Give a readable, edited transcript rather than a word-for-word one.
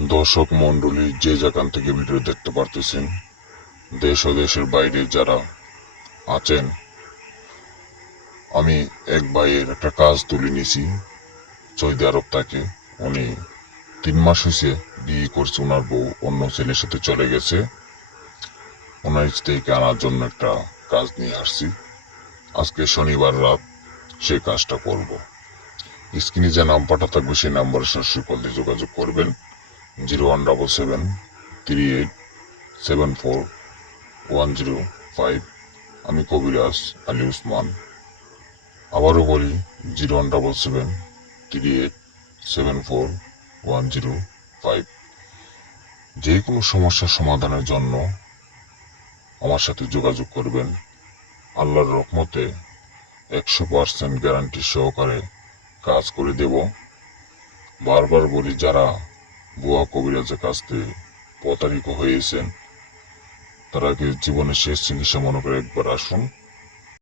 দর্শক মণ্ডলী যে যেখান থেকে ভিডিও দেখতে পারতেছেন, দেশ ও দেশের বাইরে যারা আছেন, আমি এক ভাইয়ের একটা কাজ তুলে নিয়েছি। সৌদি আরব থাকে উনি। 3 মাস হয়েছে বিয়ে করছে, ওনার বউ অন্য ছেলের সাথে চলে গেছে। ওনার স্ত্রীকে আনার জন্য একটা কাজ নিয়ে আসছি। আজকে শনিবার রাত সে কাজটা করব। স্ক্রিনে যে নাম্বারটা থাকবে সেই নাম্বারে সরাসরি কল দিয়ে যোগাযোগ করবেন। 0177387410 আমি কবিরাজ আলী উসমান। আবারও বলি, 0177387410 যে কোনো সমস্যার সমাধানের জন্য আমার সাথে যোগাযোগ করবেন। আল্লাহর রহমতে 100% গ্যারান্টি সহকারে কাজ করে দেব। বারবার বলি, যারা ভুয়া কবিরাজের কাছ থেকে প্রতারিত হয়েছেন তারা কি জীবনের শেষ চিকিৎসা মনে করে একবার আসুন।